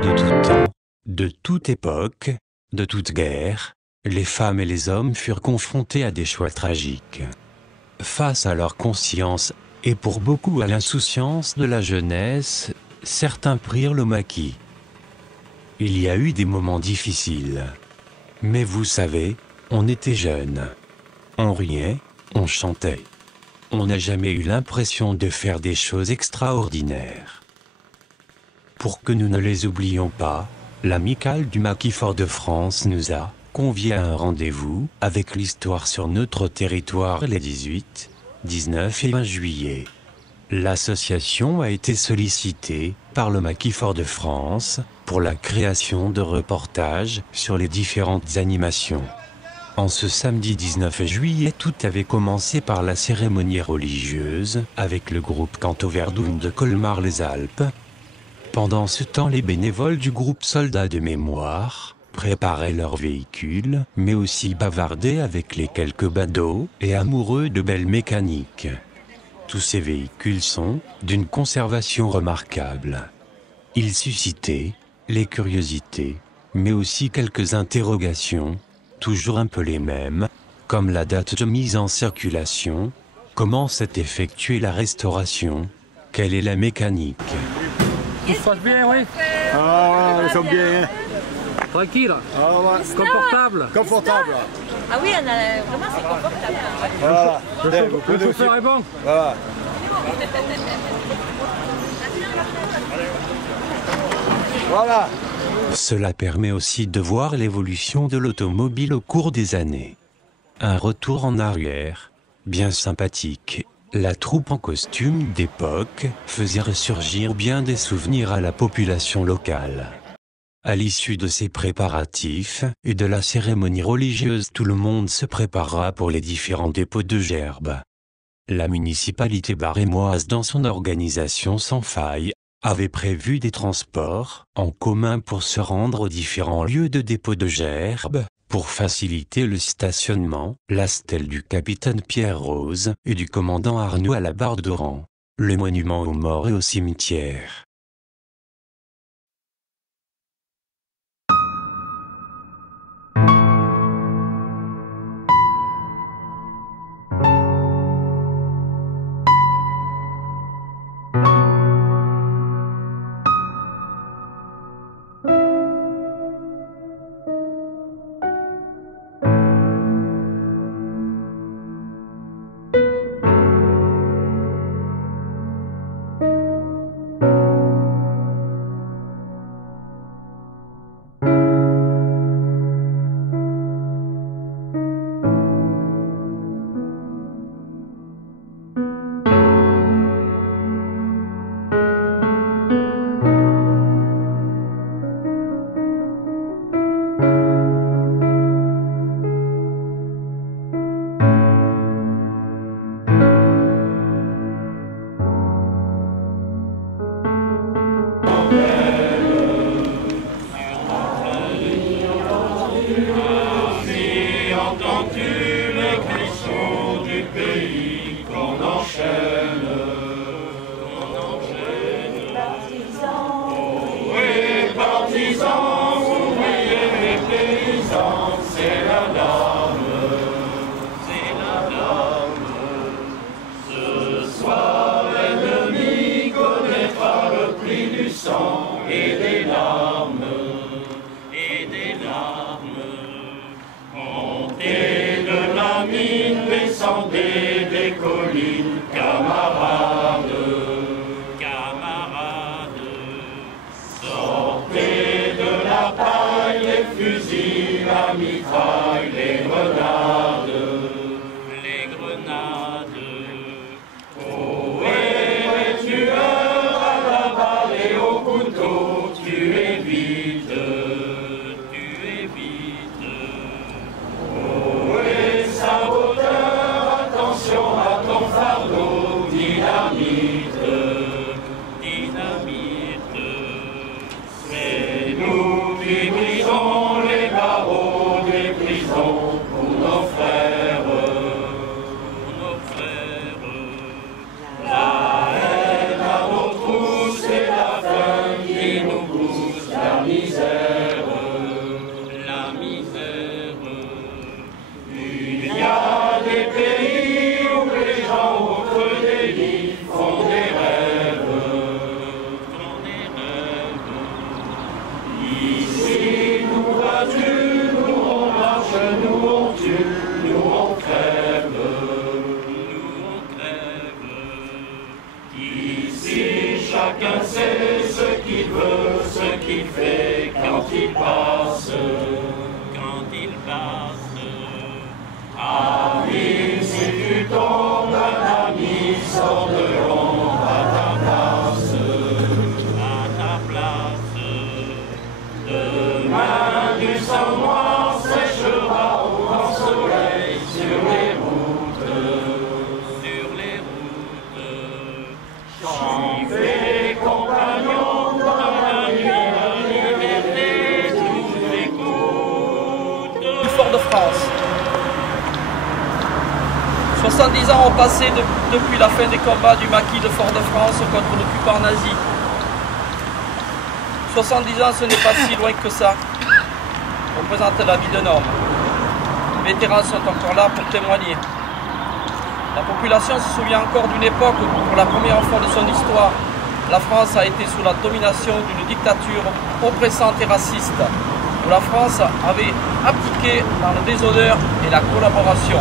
De tout temps, de toute époque, de toute guerre, les femmes et les hommes furent confrontés à des choix tragiques. Face à leur conscience, et pour beaucoup à l'insouciance de la jeunesse, certains prirent le maquis. Il y a eu des moments difficiles. Mais vous savez, on était jeunes. On riait, on chantait. On n'a jamais eu l'impression de faire des choses extraordinaires. Pour que nous ne les oublions pas, l'amicale du Maquis Fort-de-France nous a conviés à un rendez-vous avec l'histoire sur notre territoire les 18, 19 et 20 juillet. L'association a été sollicitée par le Maquis Fort-de-France pour la création de reportages sur les différentes animations. En ce samedi 19 juillet, tout avait commencé par la cérémonie religieuse avec le groupe Canto Verdun de Colmar-les-Alpes. Pendant ce temps, les bénévoles du groupe Soldats de Mémoire préparaient leurs véhicules, mais aussi bavardaient avec les quelques badauds et amoureux de belles mécaniques. Tous ces véhicules sont d'une conservation remarquable. Ils suscitaient les curiosités, mais aussi quelques interrogations, toujours un peu les mêmes, comme la date de mise en circulation, comment s'est effectuée la restauration, quelle est la mécanique. Tout se passe bien, oui? Ah, ils sont bien. Hein. Tranquille? Ah, ouais. Confortable? Confortable. Ah oui, vraiment c'est confortable. Voilà. Le chauffeur est bon? Voilà. Voilà. Cela permet aussi de voir l'évolution de l'automobile au cours des années. Un retour en arrière, bien sympathique. La troupe en costume d'époque faisait ressurgir bien des souvenirs à la population locale. À l'issue de ces préparatifs et de la cérémonie religieuse, tout le monde se préparera pour les différents dépôts de gerbes. La municipalité barémoise, dans son organisation sans faille, avait prévu des transports en commun pour se rendre aux différents lieux de dépôt de gerbes, pour faciliter le stationnement, la stèle du capitaine Pierre Rose et du commandant Arnaud à la barre de rang, le monument aux morts et au cimetière. Descendez des collines, camarades, camarades. Sortez de la paille les fusils, la mitraille, les grenades, les grenades. Oh, et les tueurs à la balle et au couteau, tuez vite, tuez vite. Oh, et saboteurs, attention à ton fardeau, dynamite, dynamite. C'est nous qui brisons les barreaux des prisons. nous on tue, nous on crève. Ici chacun sait ce qu'il veut, ce qu'il fait quand il passe. Ami, si tu tombes, un ami sort de l'ombre à ta place. Demain, du sang noir séchera au grand soleil sur les routes. Chiffrez, compagnons, dans la nuit de liberté, nous écoute. Fort de France. 70 ans ont passé depuis la fin des combats du maquis de Fort-de-France contre l'occupant nazi. 70 ans, ce n'est pas si loin que ça. Représente la vie d'un homme. Les vétérans sont encore là pour témoigner. La population se souvient encore d'une époque où, pour la première fois de son histoire, la France a été sous la domination d'une dictature oppressante et raciste, où la France avait abdiqué dans le déshonneur et la collaboration.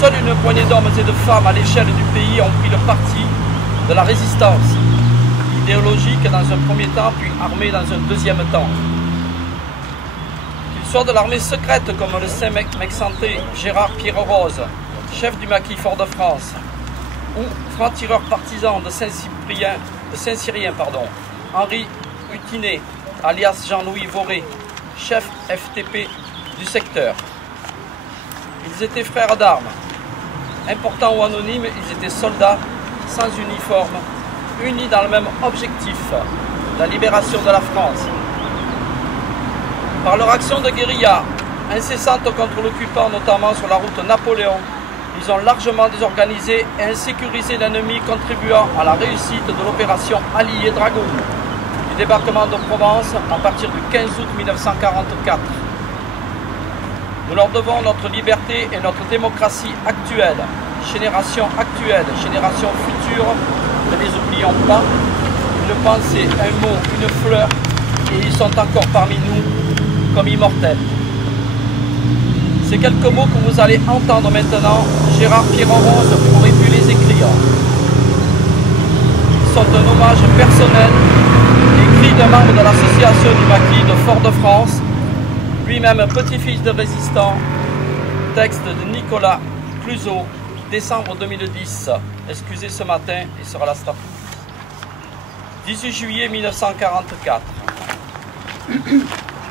Seule une poignée d'hommes et de femmes à l'échelle du pays ont pris le parti de la résistance, idéologique dans un premier temps, puis armée dans un deuxième temps. Qu'ils soient de l'armée secrète comme le saint Mexanté Gérard Pierre-Rose, chef du maquis Fort-de-France, ou franc-tireur partisan de Saint-Cyrien, Henri Hutinet, alias Jean-Louis Voré, chef FTP du secteur. Ils étaient frères d'armes. Importants ou anonymes, ils étaient soldats, sans uniforme, unis dans le même objectif, la libération de la France. Par leur action de guérilla, incessante contre l'occupant, notamment sur la route Napoléon, ils ont largement désorganisé et insécurisé l'ennemi, contribuant à la réussite de l'opération Allié Dragoon du débarquement de Provence à partir du 15 août 1944. Nous leur devons notre liberté et notre démocratie actuelle, génération future, ne les oublions pas. Une pensée, un mot, une fleur, et ils sont encore parmi nous comme immortels. Ces quelques mots que vous allez entendre maintenant, Gérard Pierre-Rose aurait pu les écrire. Ils sont un hommage personnel, écrit d'un membre de l'association du maquis de Fort-de-France, lui-même petit-fils de résistant, texte de Nicolas Clouseau, décembre 2010, excusez ce matin, il sera la staff. 18 juillet 1944.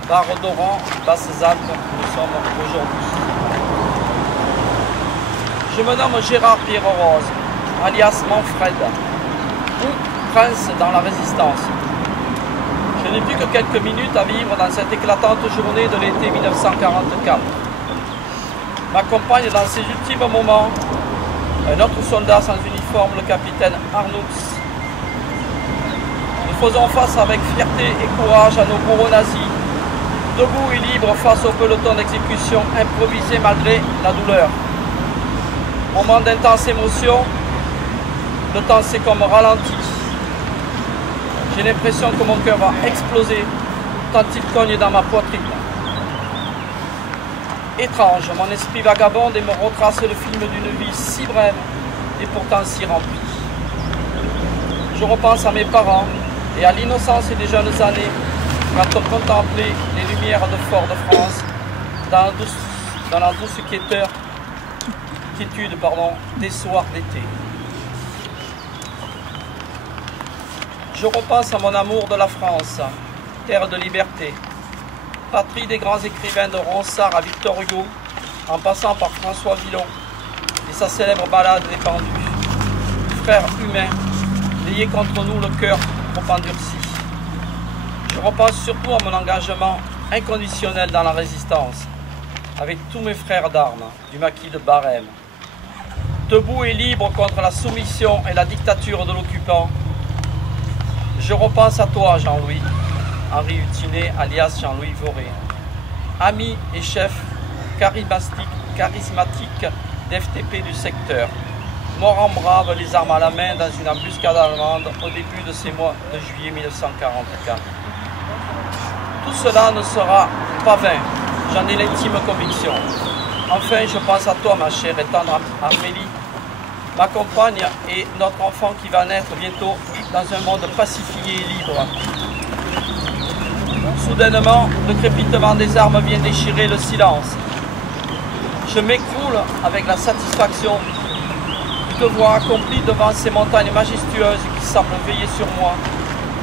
Barre d'Oran, Basses-Alpes, nous sommes aujourd'hui. Je me nomme Gérard Pierre-Rose, alias Manfred, ou Prince dans la Résistance. Je n'ai plus que quelques minutes à vivre dans cette éclatante journée de l'été 1944. M'accompagne dans ces ultimes moments un autre soldat sans uniforme, le capitaine Arnoux. Nous faisons face avec fierté et courage à nos bourreaux nazis, debout et libres face au peloton d'exécution improvisé malgré la douleur. Moment d'intense émotion, le temps s'est comme ralenti. J'ai l'impression que mon cœur va exploser tant il cogne dans ma poitrine. Étrange, mon esprit vagabonde et me retrace le film d'une vie si brève et pourtant si remplie. Je repense à mes parents et à l'innocence des jeunes années quand on contemplait les lumières de Fort-de-France dans la douce quiétude des soirs d'été. Je repense à mon amour de la France, terre de liberté, patrie des grands écrivains de Ronsard à Victor Hugo, en passant par François Villon et sa célèbre ballade des pendus. Frères humains, n'ayez contre nous le cœur trop endurci. Je repense surtout à mon engagement inconditionnel dans la résistance, avec tous mes frères d'armes du maquis de Barème. Debout et libre contre la soumission et la dictature de l'occupant, je repense à toi, Jean-Louis, Henri Hutinet, alias Jean-Louis Voré, ami et chef charismatique d'FTP du secteur, mort en brave, les armes à la main dans une embuscade allemande au début de ces mois de juillet 1944. Tout cela ne sera pas vain. J'en ai l'intime conviction. Enfin, je pense à toi, ma chère et tendre Amélie, ma compagne et notre enfant qui va naître bientôt dans un monde pacifié et libre. Soudainement, le crépitement des armes vient déchirer le silence. Je m'écroule avec la satisfaction de voir accompli devant ces montagnes majestueuses qui semblent veiller sur moi,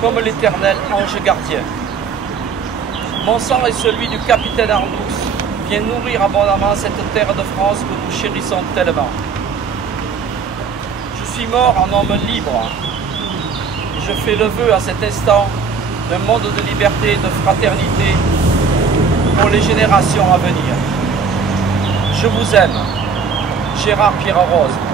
comme l'éternel ange gardien. Mon sang et celui du capitaine Arnoux viennent nourrir abondamment cette terre de France que nous chérissons tellement. Je suis mort en homme libre. Et je fais le vœu à cet instant d'un monde de liberté et de fraternité pour les générations à venir. Je vous aime, Gérard Pierre Rose.